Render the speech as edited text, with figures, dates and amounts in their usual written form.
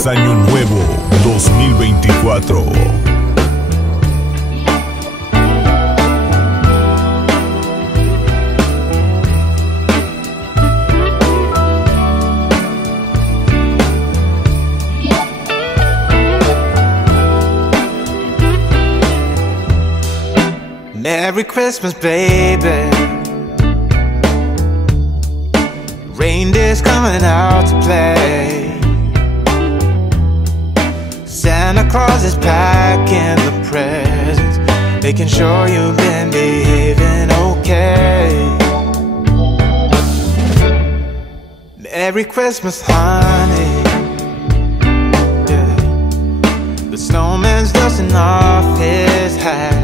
Feliz Año Nuevo 2024. Merry Christmas, baby. Reindeer's coming out to play. Santa Claus is packing the presents, making sure you've been behaving okay. Merry Christmas, honey. Yeah. The snowman's dusting off his hat.